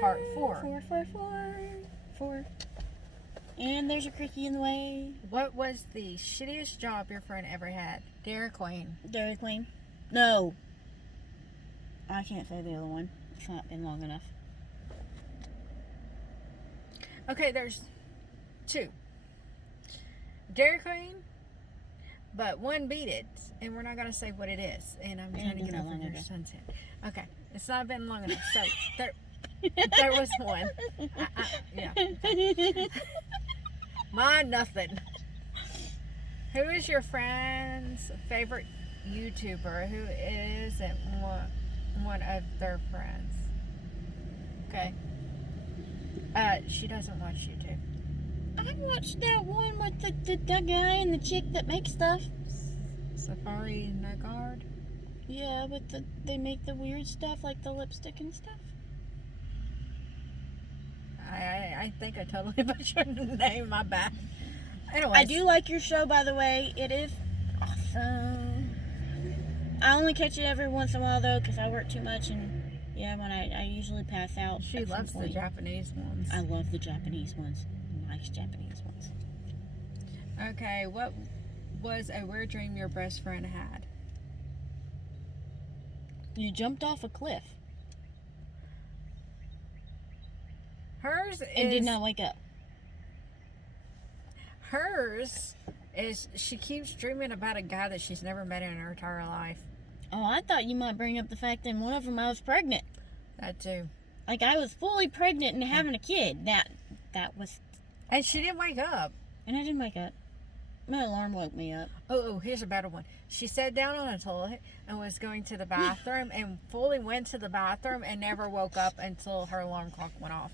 part 4. Four. And there's a cricky in the way. What was the shittiest job your friend ever had? Dairy Queen. Dairy Queen. No. I can't say the other one. It's not been long enough. Okay, there's 2. Dairy Queen, but one beat it, and we're not going to say what it is. And I'm trying to get over your son's head. Okay, it's not been long enough. So, there was one. Yeah. Okay. Mine, nothing. Who is your friend's favorite YouTuber? Who isn't one of their friends? Okay. She doesn't watch YouTube. I watched that one with the guy and the chick that makes stuff. Safari Nagard? Yeah, but they make the weird stuff like the lipstick and stuff. I think I totally butchered the name. My bad. Anyways. I do like your show, by the way. It is awesome. I only catch it every once in a while, though, because I work too much, and yeah, when I usually pass out. She loves the Japanese ones. I love the Japanese ones. Nice Japanese ones. Okay, what was a weird dream your best friend had? You jumped off a cliff. Hers and did not wake up. Hers is she keeps dreaming about a guy that she's never met in her entire life. Oh, I thought you might bring up the fact that in one of them I was pregnant. That too. Like I was fully pregnant and having a kid. That was. And she didn't wake up. And I didn't wake up. My alarm woke me up. Oh, here's a better one. She sat down on a toilet and was going to the bathroom and fully went to the bathroom and never woke up until her alarm clock went off.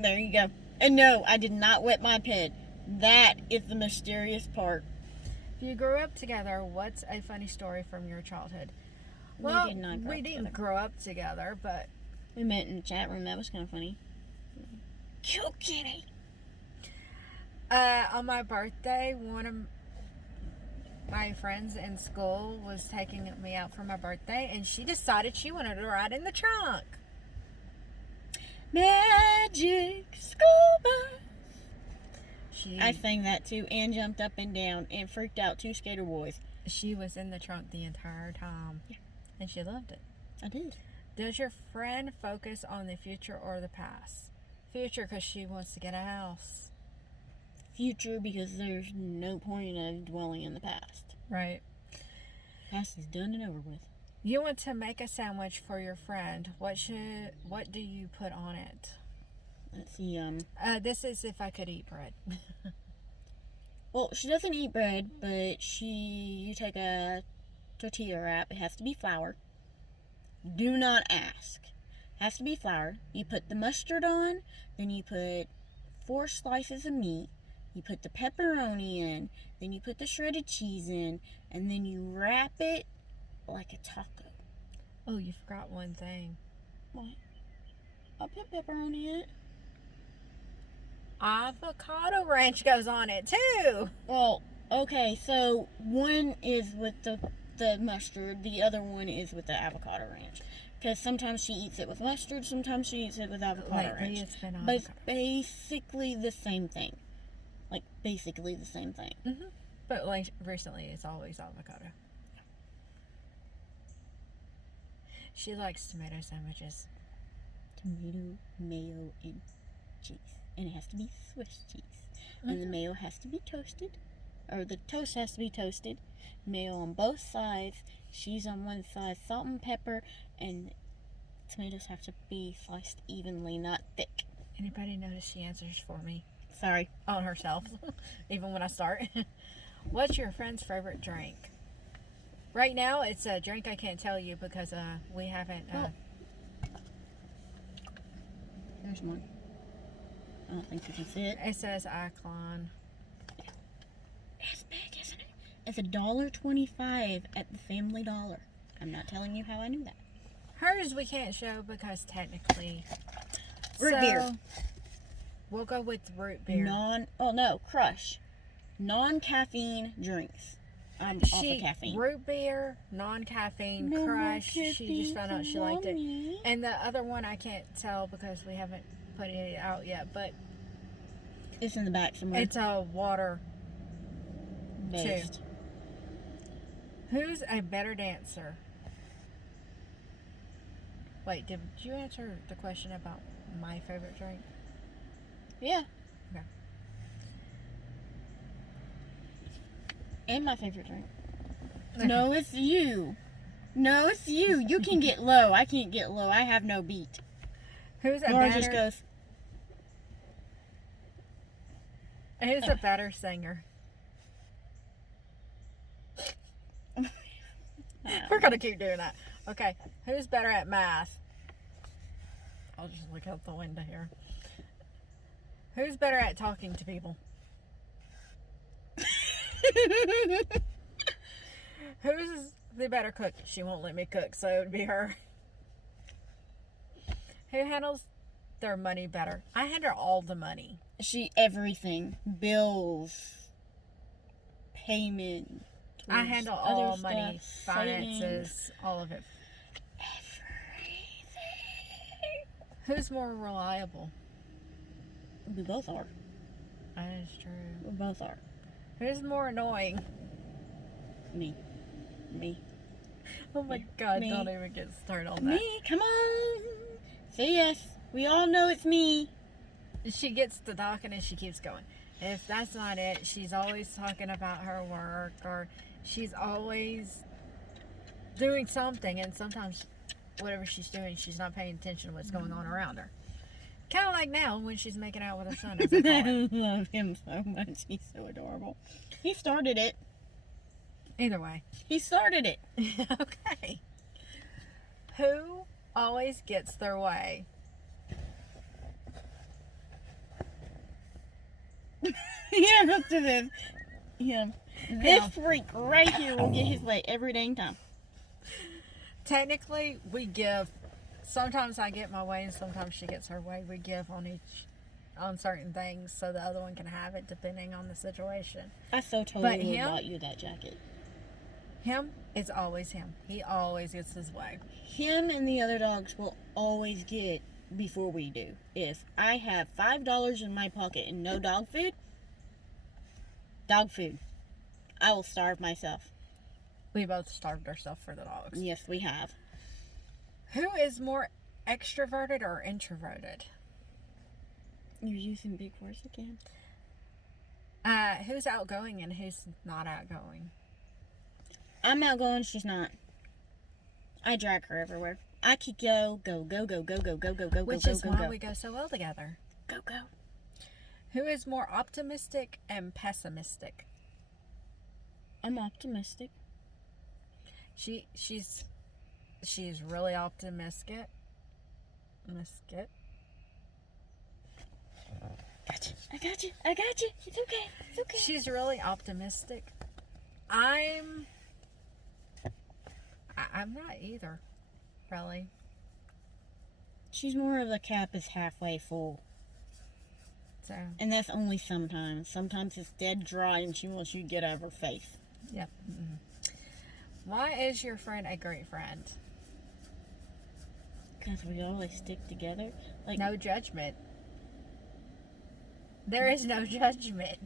There you go. And no, I did not wet my pants. That is the mysterious part. If you grew up together, what's a funny story from your childhood? Well, we didn't grow up together, but we met in the chat room. That was kind of funny. Cute kitty. On my birthday, one of my friends in school was taking me out for my birthday, and she decided she wanted to ride in the trunk. Magic school bus. She, I sang that too and jumped up and down and freaked out two skater boys. She was in the trunk the entire time. Yeah. And she loved it. I did. Does your friend focus on the future or the past? Future because she wants to get a house. Future because there's no point of dwelling in the past. Right. Past is done and over with. You want to make a sandwich for your friend. What do you put on it? Let's see, this is if I could eat bread. Well, she doesn't eat bread, but you take a tortilla wrap. It has to be flour. Do not ask. It has to be flour. You put the mustard on, then you put 4 slices of meat. You put the pepperoni in, then you put the shredded cheese in, and then you wrap it like a taco. Oh, you forgot one thing. What? I put pepperoni in it. Avocado ranch goes on it too. Well, okay, so one is with the mustard, the other one is with the avocado ranch. Because sometimes she eats it with mustard, sometimes she eats it with avocado ranch. But it's basically the same thing. Like, basically the same thing. Mm-hmm. But like recently, it's always avocado. She likes tomato sandwiches. Tomato, mayo, and cheese. And it has to be Swiss cheese. Mm-hmm. And the mayo has to be toasted. Or the toast has to be toasted. Mayo on both sides. Cheese on one side. Salt and pepper. And tomatoes have to be sliced evenly, not thick. Anybody notice she answers for me? Sorry. On herself. Even when I start. What's your friend's favorite drink? Right now, it's a drink I can't tell you because we haven't... There's one. I don't think you can see it. It says Icon. It's big, isn't it? It's $1.25 at the Family Dollar. I'm not telling you how I knew that. Hers we can't show because technically... Root beer. We'll go with root beer. Crush. Non-caffeine drinks. I'm off of caffeine. Root beer, non-caffeine, No more crush. She caffeine just found out she for liked it. mommy. And the other one I can't tell because we haven't put it out yet, but It's in the back somewhere. it's a water. Based. Who's a better dancer? Wait, did you answer the question about my favorite drink? Yeah. Okay. And my favorite drink. No, it's you. No, it's you. You can get low. I can't get low. I have no beat. Who's a Laura better? just goes. Who's a better singer? We're gonna keep doing that. Okay, who's better at math? I'll just look out the window here. Who's better at talking to people? Who's the better cook? She won't let me cook, so it would be her. Who handles their money better? I handle all the money. Everything. Bills. Payment. I handle other all money, stuff, finances, savings. all of it. Everything. Who's more reliable? We both are. That is true. We both are. Who's more annoying? Me. Oh my God, Me. don't even get started on that. Me. Come on. Say yes. We all know it's me. She gets to talking and she keeps going. If that's not it, she's always talking about her work, or she's always doing something, and sometimes whatever she's doing, she's not paying attention to what's going on around her. Kind of like now when she's making out with her son, as I call it. I love him so much. He's so adorable. He started it. Either way. He started it. Okay. Who always gets their way? Yeah, up to this. Yeah. This freak right here will get his way every dang time. Technically, we give. Sometimes I get my way and sometimes she gets her way. We give on certain things so the other one can have it depending on the situation. I so But totally would him? bought you that jacket. Him, it's always him. He always gets his way. Him and the other dogs will always get before we do. If I have $5 in my pocket and no dog food, I will starve myself. We both starved ourselves for the dogs. Yes, we have. Who is more extroverted or introverted? You're using big words again. Who's outgoing and who's not outgoing? I'm outgoing, she's not. I drag her everywhere. I could go. Which is why we go so well together. Go. Who is more optimistic and pessimistic? I'm optimistic. She's really optimistic. I got you. It's okay. She's really optimistic. I'm not either, really. She's more of the cup is halfway full. So, And that's only sometimes. Sometimes it's dead dry and she wants you to get out of her face. yep. Mm-mm. Why is your friend a great friend? Because we always stick together. Like, No judgment. There is no judgment.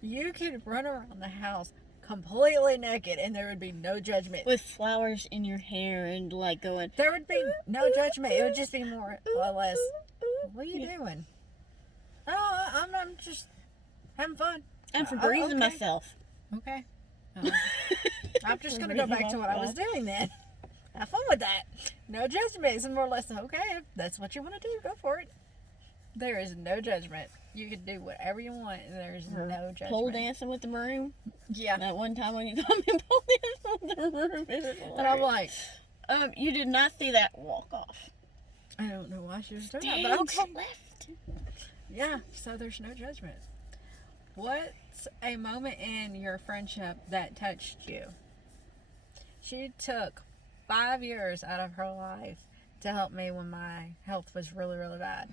You could run around the house completely naked and there would be no judgment. with flowers in your hair and like going, There would be no judgment. It would just be more or less, what are you doing? Oh, I'm just having fun. I'm Febrezing okay. myself. Okay. I'm just going to go back to what I was doing then. Have fun with that. No judgment. It's more or less, okay, if that's what you want to do, go for it. There is no judgment. You can do whatever you want, and there is no judgment. Pole dancing with the broom. Yeah. That one time when you got me pole dancing with the broom. It was And I'm hilarious. like, You did not see that walk off. I don't know why she was doing Stand that, but okay. left. Yeah, so there's no judgment. What's a moment in your friendship that touched you? She took 5 years out of her life to help me when my health was really, really bad.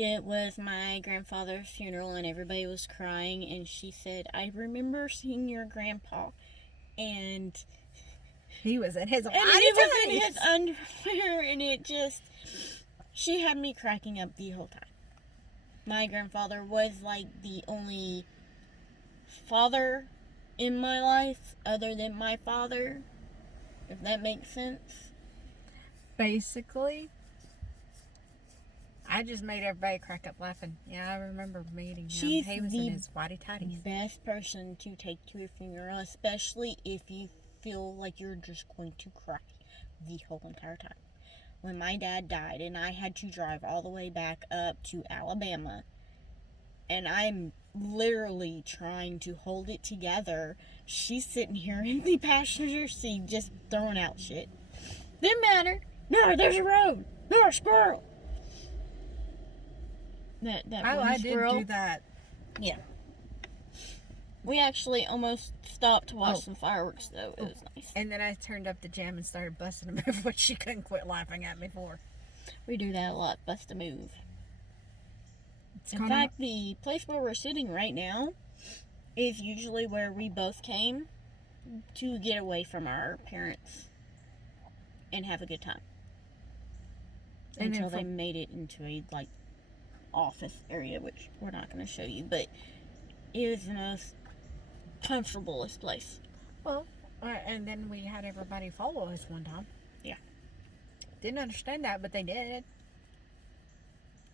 it was my grandfather's funeral and everybody was crying, and she said, I remember seeing your grandpa, and he was in his underwear, and it just, she had me cracking up the whole time. My grandfather was like the only father in my life other than my father, if that makes sense. Basically, I just made everybody crack up laughing. Yeah, I remember meeting him. She's he was in his whitey tighties. Best person to take to a funeral, especially if you feel like you're just going to cry the whole entire time. When my dad died and I had to drive all the way back up to Alabama, and I'm literally trying to hold it together, she's sitting here in the passenger seat just throwing out shit. Didn't matter. No, there's a road. No, a squirrel. I did do that. Yeah. We actually almost stopped to watch some fireworks, though. It was nice. And then I turned up the jam and started busting a move, which she couldn't quit laughing at me for. We do that a lot, bust a move. In fact, the place where we're sitting right now is usually where we both came to get away from our parents and have a good time. And until they made it into a, like, office area, which we're not going to show you, but it was the most comfortablest place. Well, and then we had everybody follow us one time. Yeah. Didn't understand that, but they did.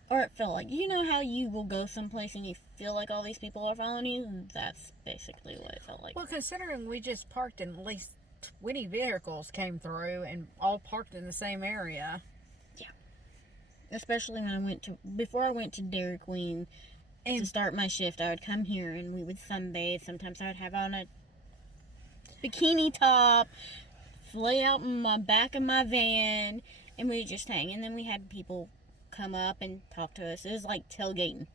Or it felt like, you know how you will go someplace and you feel like all these people are following you? That's basically what it felt like. Well, considering we just parked and at least 20 vehicles came through and all parked in the same area. Yeah. Especially when before I went to Dairy Queen and to start my shift, I would come here and we would sunbathe. Sometimes I would have on a bikini top, lay out in my back of my van, and we would just hang. And then we had people come up and talk to us. It was like tailgating.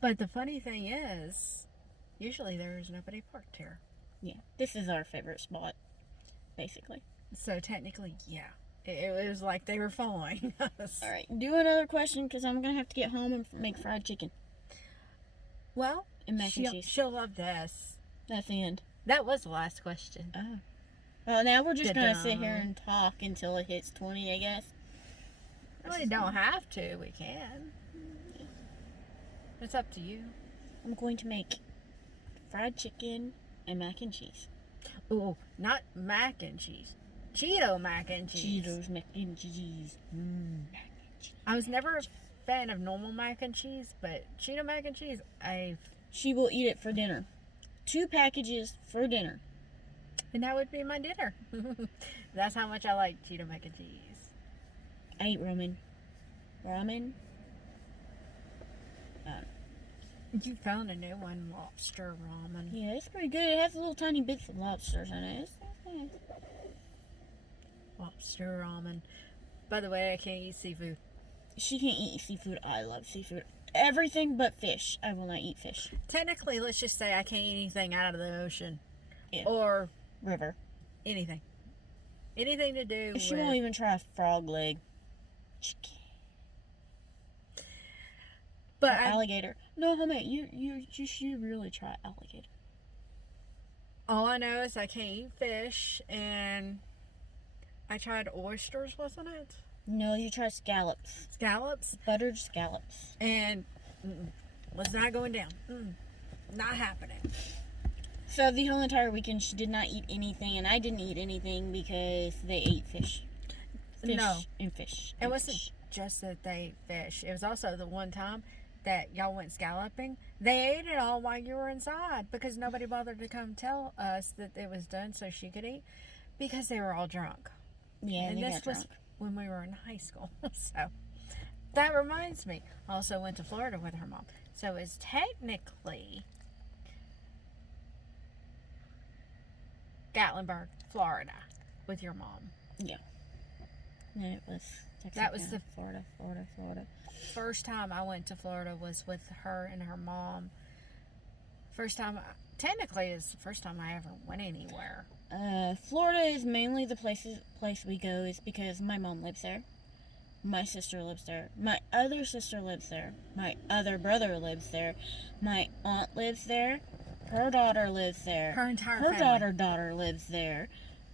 But the funny thing is, usually there's nobody parked here. Yeah, this is our favorite spot, basically. So technically, yeah. It was like they were following us. Alright, do another question because I'm going to have to get home and make fried chicken. Well, and mac and cheese. She'll love this. That's the end. That was the last question. Oh. Well, now we're just going to sit here and talk until it hits 20, I guess. We don't have to. We can. It's up to you. I'm going to make fried chicken and mac and cheese. Oh, not mac and cheese. Cheeto mac and cheese. Cheetos mac and cheese. Mac and cheese. I was never a fan of normal mac and cheese, but Cheeto mac and cheese, She will eat it for dinner. 2 packages for dinner. And that would be my dinner. That's how much I like Cheeto mac and cheese. I eat ramen. Ramen? You found a new one, lobster ramen. Yeah, it's pretty good. It has little tiny bits of lobsters in it. It's nice. Lobster ramen. By the way, I can't eat seafood. She can't eat seafood. I love seafood. Everything but fish. I will not eat fish. Technically, let's just say I can't eat anything out of the ocean. Yeah. Or river. Anything. Anything to do with... She won't even try a frog leg. Chicken. But alligator. No, homie, you should really try alligator. All I know is I can't eat fish, and I tried oysters, wasn't it? No, you tried scallops. Scallops? Buttered scallops. And was not going down. Not happening. So the whole entire weekend she did not eat anything, and I didn't eat anything because they ate fish. No. And fish. It wasn't just that they ate fish. It was also the one time that y'all went scalloping. They ate it all while you were inside because nobody bothered to come tell us that it was done so she could eat because they were all drunk. Yeah, and this was when we were in high school. So that reminds me. I also went to Florida with her mom. So it's technically Gatlinburg, Florida with your mom. Yeah. And it was Texas. That was the Florida. First time I went to Florida was with her and her mom. Technically, it's the first time I ever went anywhere. Florida is mainly the place we go is because my mom lives there. My sister lives there. My other sister lives there. My other brother lives there. My aunt lives there. Her daughter lives there. Her entire Her family. daughter lives there.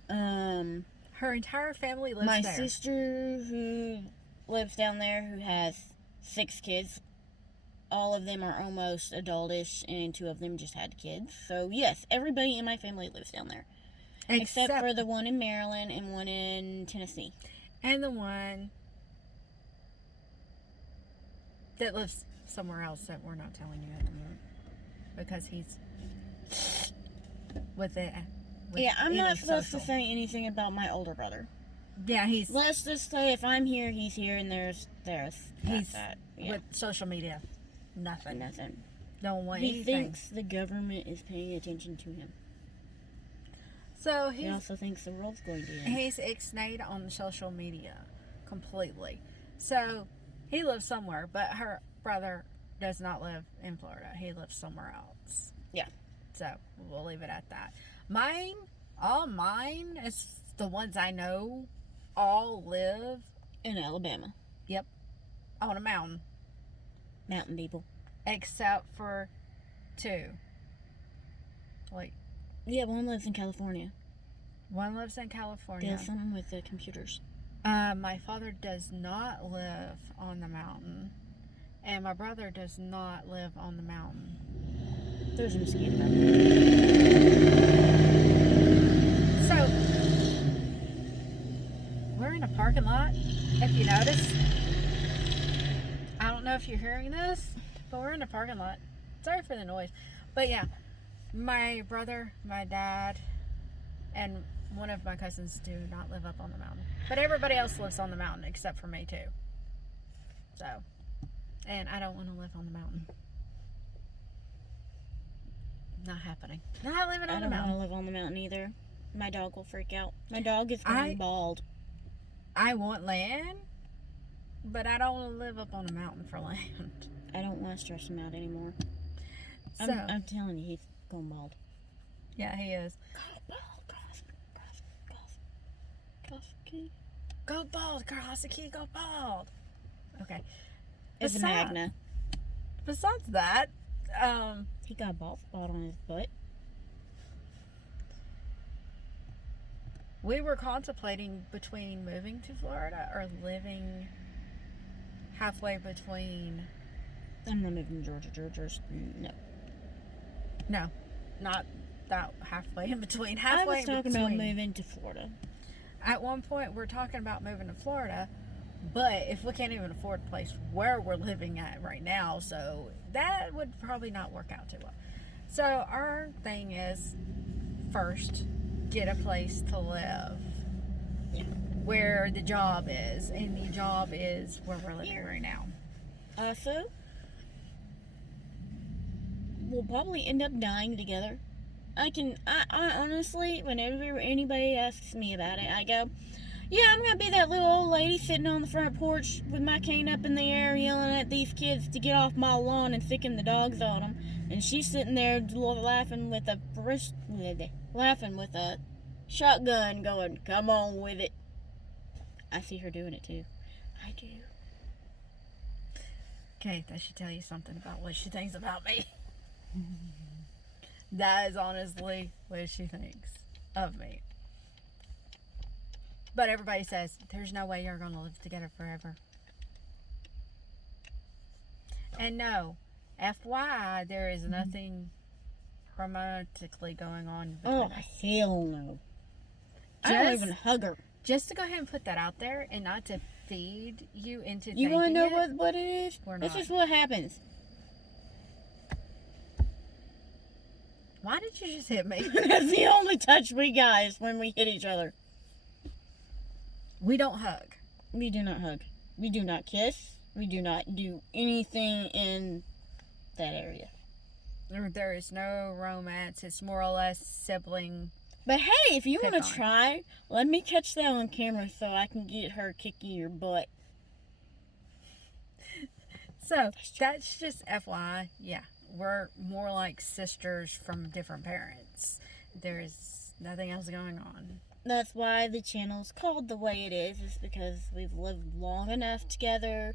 Her entire family lives My there. sister who lives down there, who has 6 kids, all of them are almost adultish, and 2 of them just had kids. So yes, everybody in my family lives down there, except for the one in Maryland and one in Tennessee, and the one that lives somewhere else that we're not telling you at the moment because he's with it. Yeah, I'm not supposed to say anything about my older brother. Yeah, he's. Let's just say if I'm here, he's here, and there's he's that. Yeah. with social media. Nothing. Don't want he anything. thinks the government is paying attention to him. So he also thinks the world's going to end. He's ixnayed on social media completely. So he lives somewhere, but her brother does not live in Florida. He lives somewhere else. Yeah. So we'll leave it at that. All mine is the ones I know all live in Alabama. Yep. On a mountain. Mountain people. Except for 2. Wait. Yeah, one lives in California. One lives in California. Does something with the computers. My father does not live on the mountain. And my brother does not live on the mountain. There's a mosquito. So, we're in a parking lot, if you notice. I don't know if you're hearing this, but we're in a parking lot. Sorry for the noise. But yeah, my brother, my dad, and one of my cousins do not live up on the mountain. But everybody else lives on the mountain except for me too. So, and I don't want to live on the mountain. Not happening. Not living on the mountain. I don't want to live on the mountain either. My dog will freak out. My dog is going bald. I want land, but I don't want to live up on a mountain for land. I don't want to stress him out anymore. So, I'm telling you, he's going bald. Yeah, he is. Go bald, Kowski. Go bald, Kowski, go bald. Okay. It's a Magna. Besides that, he got a bald spot on his butt. We were contemplating between moving to Florida or living halfway between. I'm not moving to Georgia. No. No, not that halfway in between. Halfway I was talking about moving to Florida. At one point, we're talking about moving to Florida, but if we can't even afford a place where we're living at right now, so that would probably not work out too well. So our thing is, first, get a place to live where the job is, and the job is where we're living right now. Also, we'll probably end up dying together. I honestly, whenever anybody asks me about it, I go, yeah, I'm gonna be that little old lady sitting on the front porch with my cane up in the air yelling at these kids to get off my lawn and sicking the dogs on them. And she's sitting there laughing with a shotgun going, come on with it. I see her doing it too. I do. Okay, that should tell you something about what she thinks about me. That is honestly what she thinks of me. But everybody says, there's no way you're going to live together forever. And no, FYI, there is nothing romantically going on between us. Hell no. I don't even hug her. Just to go ahead and put that out there and not to feed you into You want to know it, what it is? This is what happens. Why did you just hit me? That's the only touch we got is when we hit each other. We don't hug. We do not hug. We do not kiss. We do not do anything in that area. There is no romance. It's more or less sibling. But hey, if you want to try, let me catch that on camera so I can get her kicking your butt. So, that's just FYI. Yeah, we're more like sisters from different parents. There's nothing else going on. That's why the channel's called the way it is because we've lived long enough together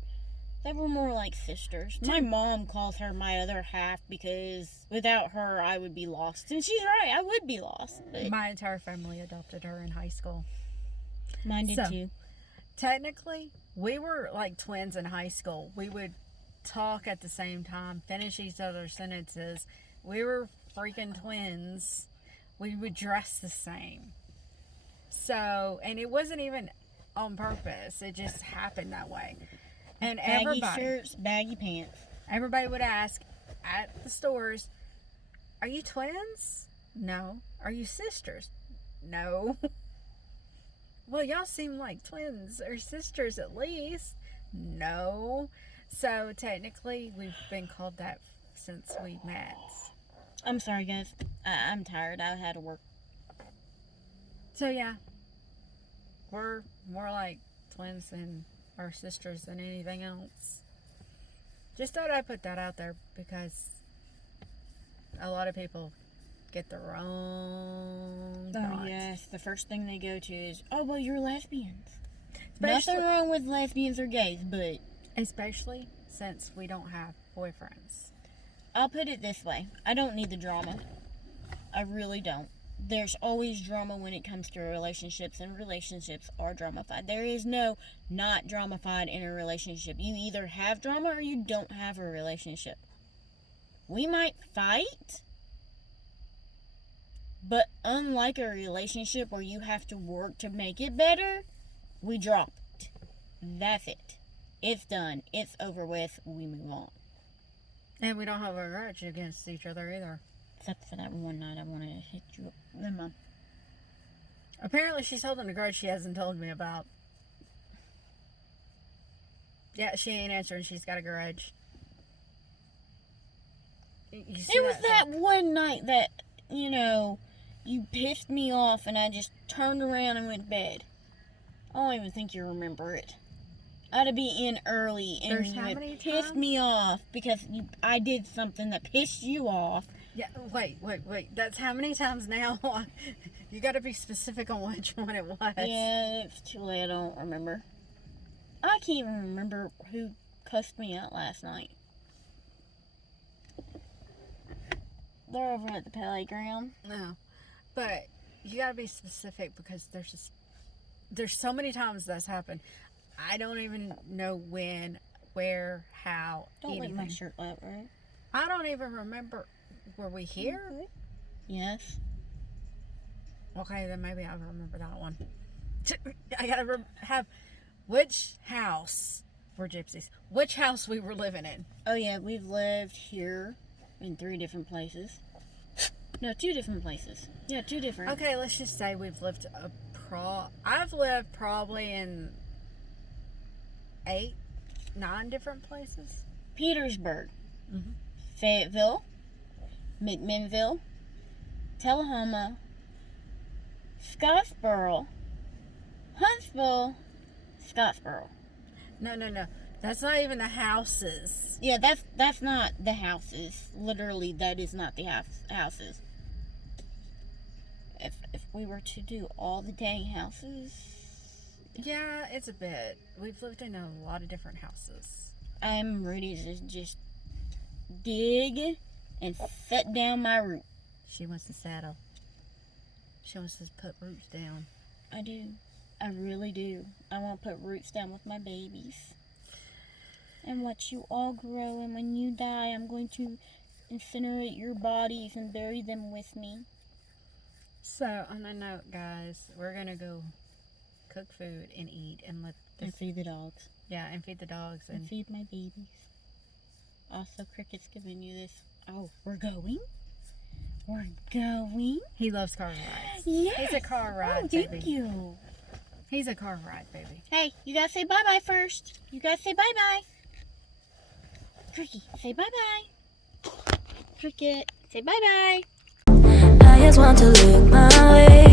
that we're more like sisters. My mom calls her my other half because without her, I would be lost. And she's right, I would be lost. But My entire family adopted her in high school. mine did too. Technically, we were like twins in high school. We would talk at the same time, finish each other's sentences. We were freaking twins. We would dress the same. So, and it wasn't even on purpose. It just happened that way. And Baggy shirts, baggy pants. Everybody would ask at the stores, "Are you twins?" "No." "Are you sisters?" "No." "Well, y'all seem like twins or sisters at least." "No." So technically, we've been called that since we met. I'm sorry, guys. I'm tired. I had to work. So yeah, we're more like twins than our sisters than anything else. Just thought I'd put that out there because a lot of people get the wrong thought. Oh, yes. The first thing they go to is, oh, well, you're lesbians. Especially- Nothing wrong with lesbians or gays, but Especially since we don't have boyfriends. I'll put it this way. I don't need the drama. I really don't. There's always drama when it comes to relationships, and relationships are dramified. There is no not dramified in a relationship. You either have drama or you don't have a relationship. We might fight, but unlike a relationship where you have to work to make it better, we drop it. That's it. It's done. It's over with. We move on. And we don't have a grudge against each other either. Except for that one night I wanted to hit you up. Never mind. Apparently she's holding a grudge she hasn't told me about. Yeah, she ain't answering. She's got a grudge. You see It was that one night that, you pissed me off and I just turned around and went to bed. I don't even think you remember it. I had to be in early and There's how you many pissed times? me off because I did something that pissed you off. Yeah, wait. That's how many times now? You got to be specific on which one it was. Yeah, it's too late. I don't remember. I can't even remember who cussed me out last night. They're over at the playground. No, but you got to be specific because there's so many times that's happened. I don't even know when, where, how, Don't anything. leave my shirt out, right? I don't even remember. Were we here? Yes. Okay, then maybe I'll remember that one. I gotta have which house. We're gypsies. Which house we were living in. Oh yeah, we've lived here in 3 different places. No, 2 different places. Yeah, 2 different. Okay, let's just say we've lived I've lived probably in 8, 9 different places. Petersburg, Mhm. Fayetteville, McMinnville, Tullahoma, Scottsboro, Huntsville, Scottsboro. No. That's not even the houses. Yeah, that's not the houses. Literally, that is not the houses. If we were to do all the dang houses, Yeah, it's a bit. We've lived in a lot of different houses. I'm ready to just dig and set down my root. She wants to settle. She wants to put roots down. I do. I really do. I want to put roots down with my babies. And watch you all grow, and when you die, I'm going to incinerate your bodies and bury them with me. So, on that note, guys, we're going to go cook food and eat and let And feed the dogs. Yeah, and feed the dogs. And And feed my babies. Also, Cricket's giving you this. Oh, we're going? We're going? he loves car rides. Yes. He's a car ride Oh, baby. thank you. He's a car ride baby. Hey, you gotta say bye-bye first. You gotta say bye-bye. Cricket, say bye-bye. Cricket, say bye-bye. I just want to look my way.